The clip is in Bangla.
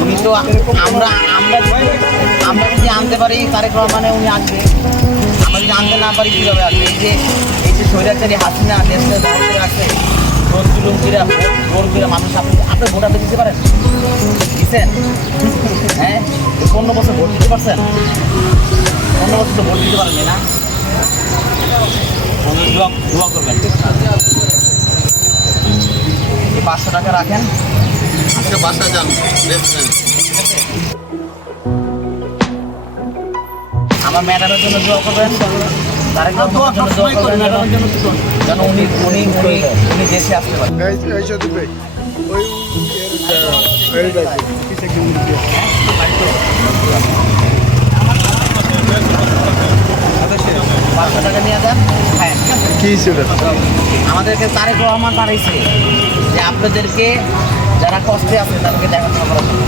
উনি তো আমরা আমরা আমরা যদি আনতে পারি তারেক রহমানে উনি আসবে আমরা যদি আনতে না পারি কীভাবে আসবে এই যে এই যে স্বৈরাচারী হাসিনা দেশটা ধরে রাখছে রোজগুলোরা রোজগুলো মানুষ আপনি ভোট আপনি দিতে পারেন দিচ্ছেন হ্যাঁ পনেরো বছর ভোট দিতে পারছেন তো ভোট দিতে পারেননি না দোয়া দোয়া করবেন পাঁচশো টাকা রাখেন আজকে বাসায় যান আমার ম্যাডামের জন্য দোয়া করবেন যেন- উনি উনি উনি উনি দেশে আসতে পারেন ওই আমাদেরকে তারেক রহমান পাঠাইছে যে আপনাদেরকে যারা কষ্টে আছে তাদেরকে দেখাশোনা জন্য।